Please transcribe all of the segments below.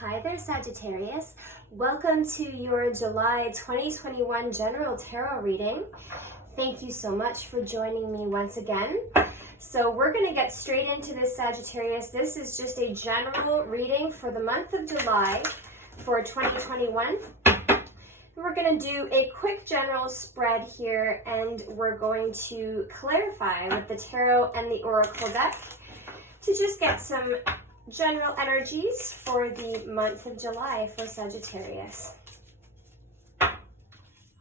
Hi there, Sagittarius. Welcome to your July 2021 General Tarot reading. Thank you so much for joining me once again. So we're going to get straight into this, Sagittarius. This is just a general reading for the month of July for 2021. We're going to do a quick general spread here, and we're going to clarify with the tarot and the oracle deck to just get some general energies for the month of July for Sagittarius.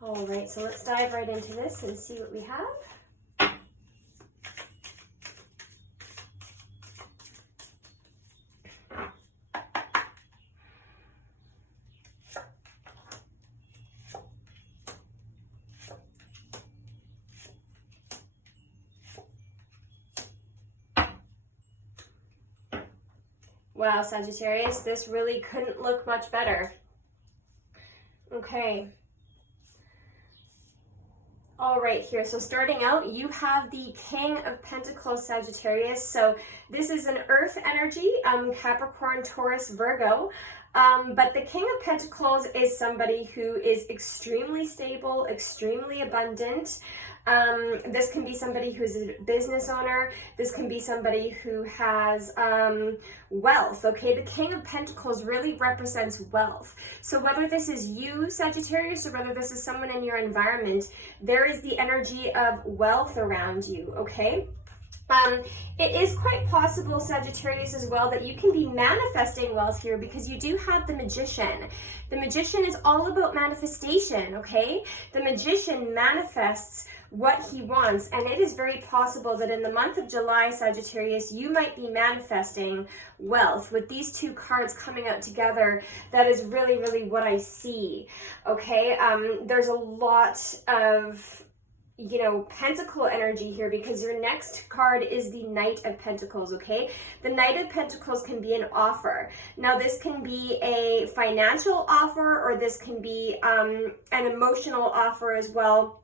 All right, so let's dive right into this and see what we have. Wow, Sagittarius, this really couldn't look much better. Okay. All right, here, so starting out, you have the King of Pentacles, Sagittarius. So this is an earth energy, Capricorn, Taurus, Virgo. But the King of Pentacles is somebody who is extremely stable, extremely abundant. This can be somebody who's a business owner. This can be somebody who has wealth, okay? The King of Pentacles really represents wealth. So whether this is you, Sagittarius, or whether this is someone in your environment, there is the energy of wealth around you, okay? It is quite possible, Sagittarius, as well, that you can be manifesting wealth here because you do have the Magician. The Magician is all about manifestation, okay? The Magician manifests what he wants, and it is very possible that in the month of July, Sagittarius, you might be manifesting wealth. With these two cards coming out together, that is really, really what I see, okay? There's a lot of pentacle energy here because your next card is the Knight of Pentacles, okay? The Knight of Pentacles can be an offer. Now, this can be a financial offer, or this can be an emotional offer as well.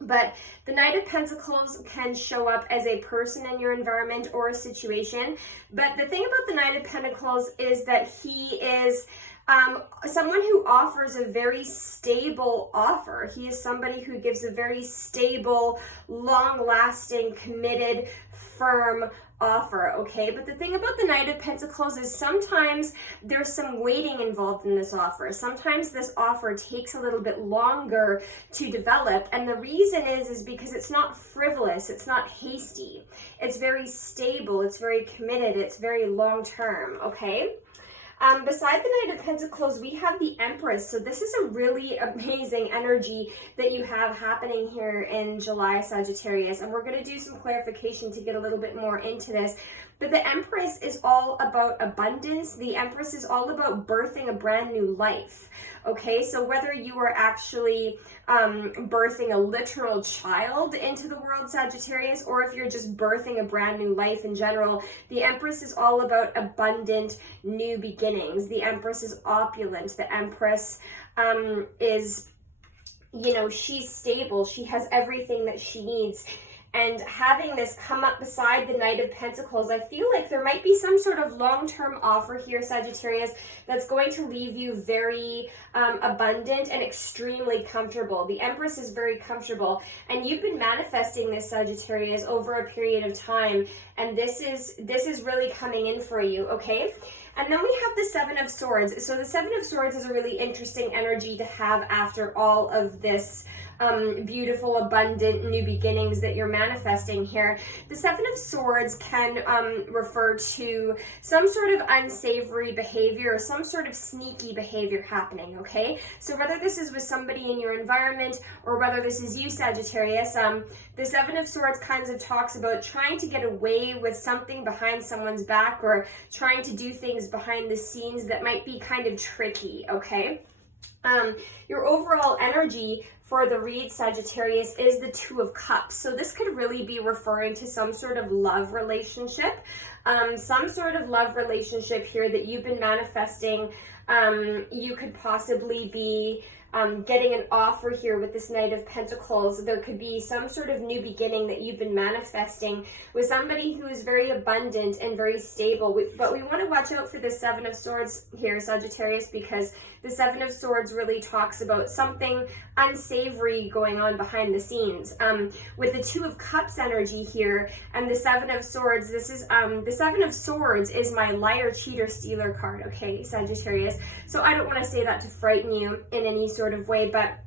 But the Knight of Pentacles can show up as a person in your environment or a situation. But the thing about the Knight of Pentacles is that he is someone who offers a very stable offer. He is somebody who gives a very stable, long-lasting, committed, firm offer, okay? But the thing about the Knight of Pentacles is sometimes there's some waiting involved in this offer. Sometimes this offer takes a little bit longer to develop, and the reason is because it's not frivolous, it's not hasty. It's very stable, it's very committed, it's very long-term, okay? Beside the Knight of Pentacles, we have the Empress. So this is a really amazing energy that you have happening here in July, Sagittarius. And we're going to do some clarification to get a little bit more into this. But the Empress is all about abundance. The Empress is all about birthing a brand new life. Okay, so whether you are actually birthing a literal child into the world, Sagittarius, or if you're just birthing a brand new life in general, the Empress is all about abundant new beginnings. The Empress is opulent. The Empress is, she's stable. She has everything that she needs. And having this come up beside the Knight of Pentacles, I feel like there might be some sort of long-term offer here, Sagittarius, that's going to leave you very abundant and extremely comfortable. The Empress is very comfortable, and you've been manifesting this, Sagittarius, over a period of time, and this is really coming in for you, okay? And then we have the Seven of Swords. So the Seven of Swords is a really interesting energy to have after all of this beautiful, abundant new beginnings that you're manifesting here. The Seven of Swords can refer to some sort of unsavory behavior or some sort of sneaky behavior happening, okay? So whether this is with somebody in your environment or whether this is you, Sagittarius, the Seven of Swords kinds of talks about trying to get away with something behind someone's back or trying to do things behind the scenes that might be kind of tricky, okay? Your overall energy for for the read, Sagittarius, is the Two of Cups. So this could really be referring to some sort of love relationship, here that you've been manifesting. You could possibly be getting an offer here with this Knight of Pentacles. There could be some sort of new beginning that you've been manifesting with somebody who is very abundant and very stable. But we want to watch out for the Seven of Swords here, Sagittarius, because the Seven of Swords really talks about something unsavory going on behind the scenes. With the Two of Cups energy here and the Seven of Swords, this is the Seven of Swords is my liar, cheater, stealer card, okay, Sagittarius? So I don't want to say that to frighten you in any sort of way, but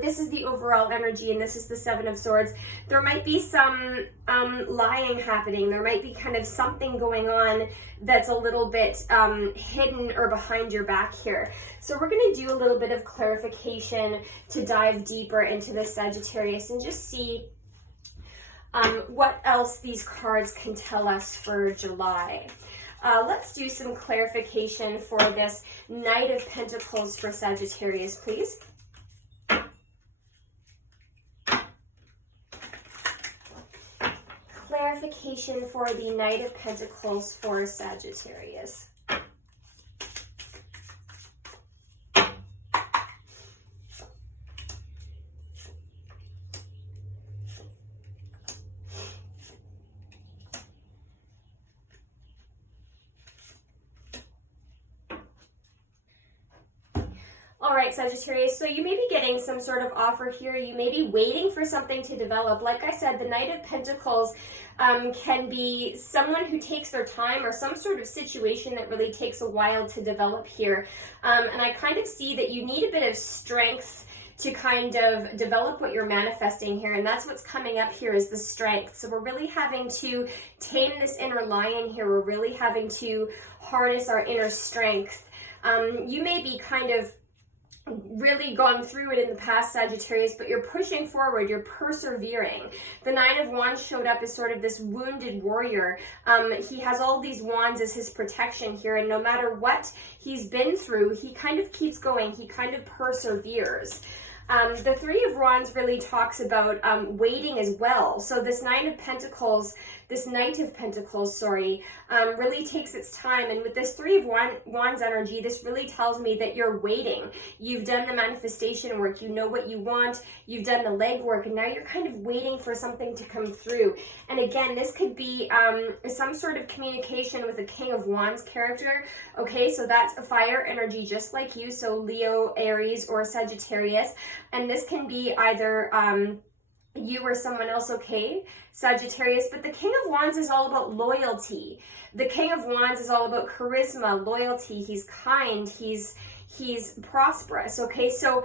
this is the overall energy, and this is the Seven of Swords. There might be some lying happening. There might be kind of something going on that's a little bit hidden or behind your back here. So we're going to do a little bit of clarification to dive deeper into this, Sagittarius, and just see what else these cards can tell us for July. Let's do some clarification for this Knight of Pentacles for Sagittarius, please. Clarification for the Knight of Pentacles for Sagittarius. All right, Sagittarius, so you may be getting some sort of offer here. You may be waiting for something to develop. Like I said, the Knight of Pentacles can be someone who takes their time, or some sort of situation that really takes a while to develop here. And I kind of see that you need a bit of strength to kind of develop what you're manifesting here, and that's what's coming up here is the strength. So we're really having to tame this inner lion here. We're really having to harness our inner strength. You may be kind of really gone through it in the past, Sagittarius, but you're pushing forward, you're persevering. The Nine of Wands showed up as sort of this wounded warrior. He has all these wands as his protection here, and no matter what he's been through, he kind of keeps going, he kind of perseveres. The Three of Wands really talks about waiting as well. So this Knight of Pentacles, really takes its time. And with this Three of Wands energy, this really tells me that you're waiting. You've done the manifestation work. You know what you want. You've done the legwork. And now you're kind of waiting for something to come through. And again, this could be some sort of communication with a King of Wands character. Okay, so that's a fire energy just like you. So Leo, Aries, or Sagittarius. And this can be either you or someone else, okay, Sagittarius. But the King of Wands is all about loyalty. The King of Wands is all about charisma, loyalty. He's kind, he's prosperous, okay? So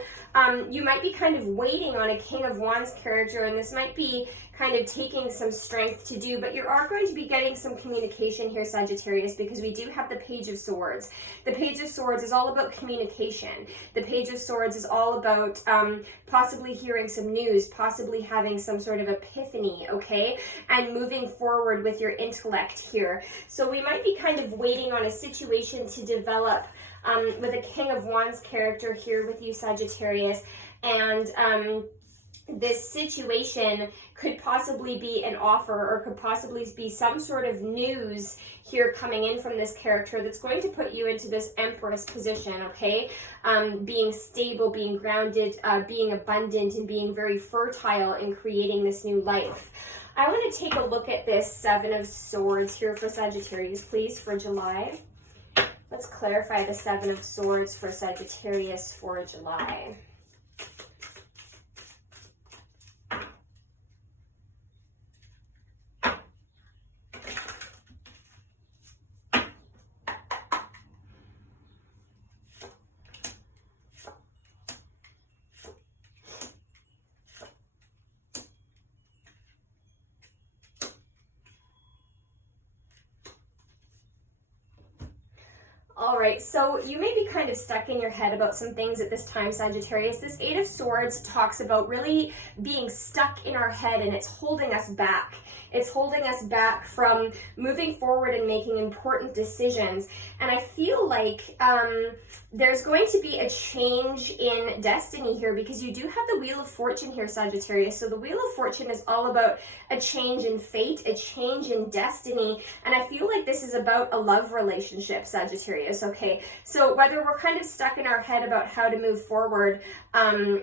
you might be kind of waiting on a King of Wands character, and this might be kind of taking some strength to do, but you are going to be getting some communication here, Sagittarius, because we do have the Page of Swords. The Page of Swords is all about communication. The Page of Swords is all about possibly hearing some news, possibly having some sort of epiphany, okay? And moving forward with your intellect here. So we might be kind of waiting on a situation to develop with a King of Wands character here with you, Sagittarius. And this situation could possibly be an offer, or could possibly be some sort of news here coming in from this character that's going to put you into this Empress position, okay? Being stable, being grounded, being abundant, and being very fertile in creating this new life. I want to take a look at this Seven of Swords here for Sagittarius, please, for July. Let's clarify the Seven of Swords for Sagittarius for July. All right, so you may be kind of stuck in your head about some things at this time, Sagittarius. This Eight of Swords talks about really being stuck in our head, and it's holding us back. It's holding us back from moving forward and making important decisions. And I feel like there's going to be a change in destiny here because you do have the Wheel of Fortune here, Sagittarius. So the Wheel of Fortune is all about a change in fate, a change in destiny. And I feel like this is about a love relationship, Sagittarius, okay? So whether we're kind of stuck in our head about how to move forward,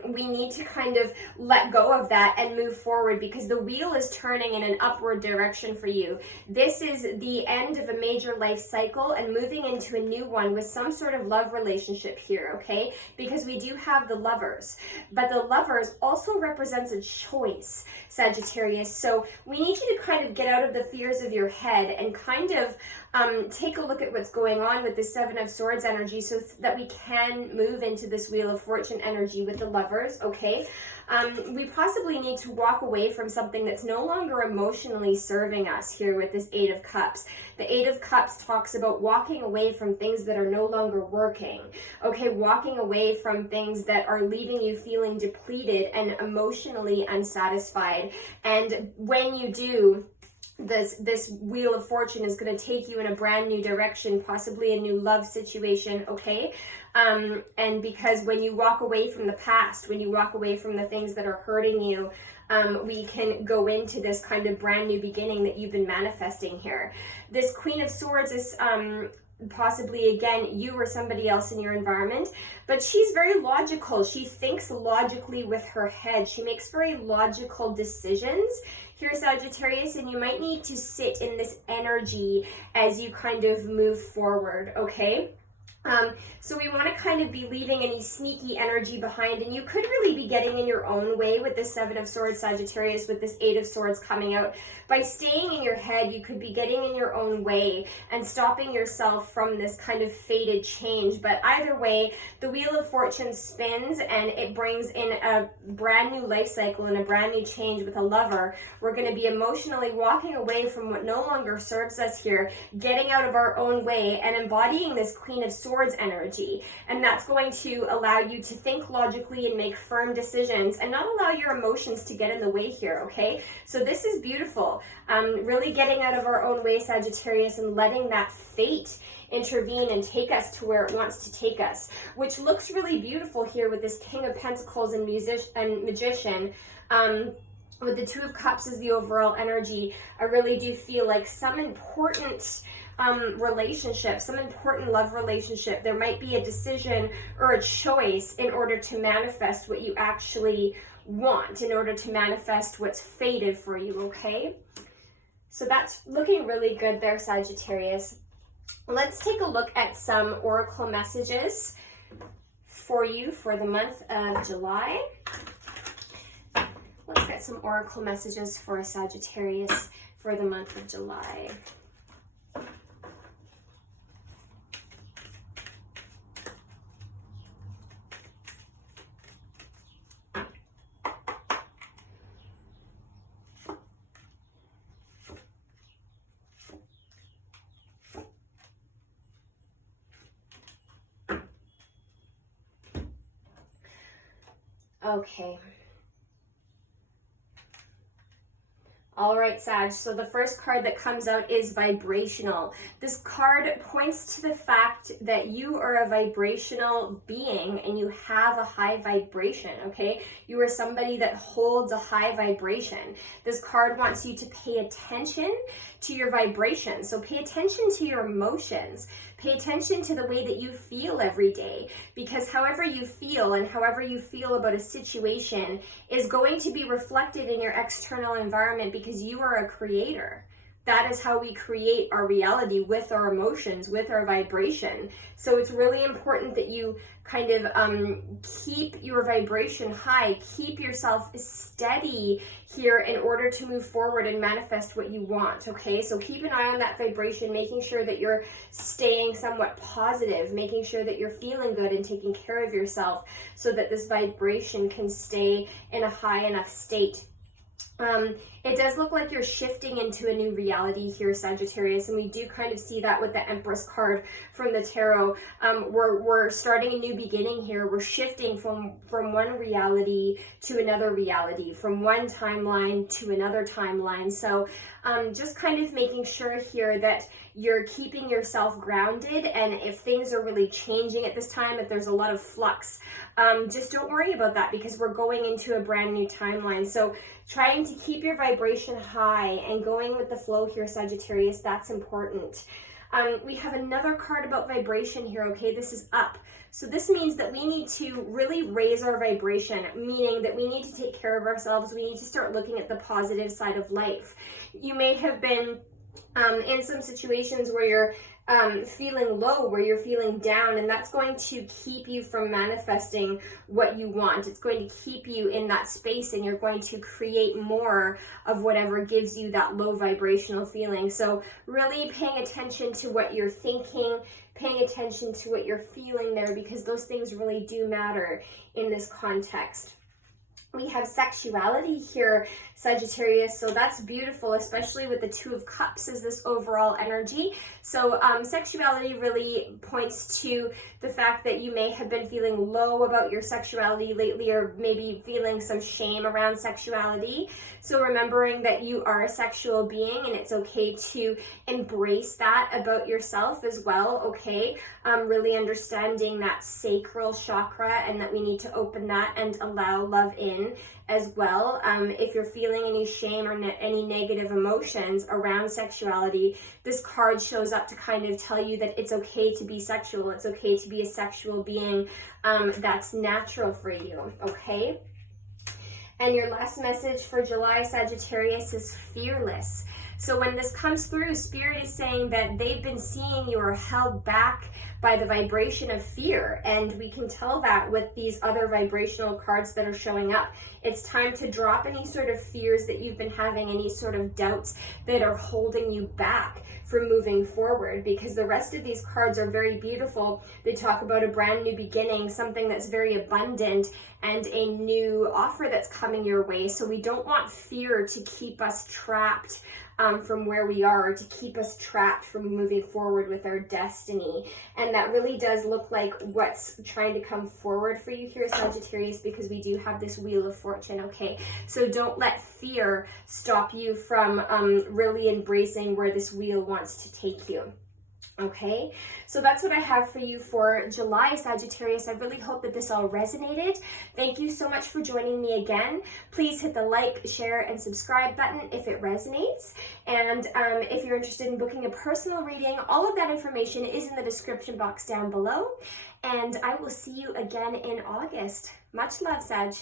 we need to kind of let go of that and move forward because the wheel is turning in an upward direction for you. This is the end of a major life cycle and moving into a new one with some sort of love relationship here, okay? Because we do have the Lovers, but the Lovers also represents a choice, Sagittarius. So we need you to kind of get out of the fears of your head and kind of take a look at what's going on with the Seven of Swords energy so that we can move into this Wheel of Fortune energy with the Lovers, okay? We possibly need to walk away from something that's no longer emotionally serving us here with this Eight of Cups. The Eight of Cups talks about walking away from things that are no longer working, okay? Walking away from things that are leaving you feeling depleted and emotionally unsatisfied. And when you do, this Wheel of Fortune is going to take you in a brand new direction, possibly a new love situation, okay? And because when you walk away from the past, when you walk away from the things that are hurting you, we can go into this kind of brand new beginning that you've been manifesting here. This Queen of Swords is possibly, again, you or somebody else in your environment, but she's very logical. She thinks logically with her head. She makes very logical decisions here, Sagittarius, and you might need to sit in this energy as you kind of move forward, okay? So we want to kind of be leaving any sneaky energy behind, and you could really be getting in your own way with the Seven of Swords, Sagittarius, with this Eight of Swords coming out. By staying in your head, you could be getting in your own way and stopping yourself from this kind of fated change. But either way, the Wheel of Fortune spins and it brings in a brand new life cycle and a brand new change with a Lover. We're going to be emotionally walking away from what no longer serves us here, getting out of our own way and embodying this Queen of Swords energy. And that's going to allow you to think logically and make firm decisions and not allow your emotions to get in the way here, okay? So this is beautiful. Really getting out of our own way, Sagittarius, and letting that fate intervene and take us to where it wants to take us, which looks really beautiful here with this King of Pentacles and Magician. With the Two of Cups as the overall energy, I really do feel like some important relationship, some important love relationship, there might be a decision or a choice in order to manifest what you actually want, in order to manifest what's fated for you, okay? So that's looking really good there, Sagittarius. Let's take a look at some oracle messages for you for the month of July. Let's get some oracle messages for Sagittarius for the month of July. Okay. All right, Sag, so the first card that comes out is vibrational. This card points to the fact that you are a vibrational being and you have a high vibration, okay? You are somebody that holds a high vibration. This card wants you to pay attention to your vibration. So pay attention to your emotions. Pay attention to the way that you feel every day, because however you feel and however you feel about a situation is going to be reflected in your external environment, because you are a creator. That is how we create our reality, with our emotions, with our vibration. So it's really important that you kind of keep your vibration high, keep yourself steady here in order to move forward and manifest what you want, okay? So keep an eye on that vibration, making sure that you're staying somewhat positive, making sure that you're feeling good and taking care of yourself so that this vibration can stay in a high enough state. It does look like you're shifting into a new reality here, Sagittarius, and we do kind of see that with the Empress card from the tarot. We're starting a new beginning here. We're shifting from one reality to another reality, from one timeline to another timeline. So just kind of making sure here that you're keeping yourself grounded, and if things are really changing at this time, if there's a lot of flux, just don't worry about that, because we're going into a brand new timeline. So trying to keep your vibration high and going with the flow here, Sagittarius, that's important. We have another card about vibration here, okay? This is up. So this means that we need to really raise our vibration, meaning that we need to take care of ourselves. We need to start looking at the positive side of life. You may have been in some situations where you're feeling low, where you're feeling down, and that's going to keep you from manifesting what you want. It's going to keep you in that space, and you're going to create more of whatever gives you that low vibrational feeling. So really paying attention to what you're thinking, paying attention to what you're feeling there, because those things really do matter in this context. We have sexuality here, Sagittarius, so that's beautiful, especially with the Two of Cups as this overall energy. So sexuality really points to the fact that you may have been feeling low about your sexuality lately, or maybe feeling some shame around sexuality. So remembering that you are a sexual being, and it's okay to embrace that about yourself as well, okay? Really understanding that sacral chakra, and that we need to open that and allow love in as well. If you're feeling any shame or any negative emotions around sexuality, this card shows up to kind of tell you that it's okay to be sexual. It's okay to be a sexual being. That's natural for you, okay? And your last message for July, Sagittarius, is fearless. So when this comes through, Spirit is saying that they've been seeing you are held back by the vibration of fear. And we can tell that with these other vibrational cards that are showing up. It's time to drop any sort of fears that you've been having, any sort of doubts that are holding you back from moving forward, because the rest of these cards are very beautiful. They talk about a brand new beginning, something that's very abundant, and a new offer that's coming your way. So we don't want fear to keep us trapped from where we are, to keep us trapped from moving forward with our destiny. And that really does look like what's trying to come forward for you here, Sagittarius, because we do have this Wheel of Fortune, okay? So don't let fear stop you from really embracing where this wheel wants to take you. Okay, so that's what I have for you for July, Sagittarius. I really hope that this all resonated. Thank you so much for joining me again. Please hit the like, share, and subscribe button if it resonates. And if you're interested in booking a personal reading, all of that information is in the description box down below. And I will see you again in August. Much love, Sag.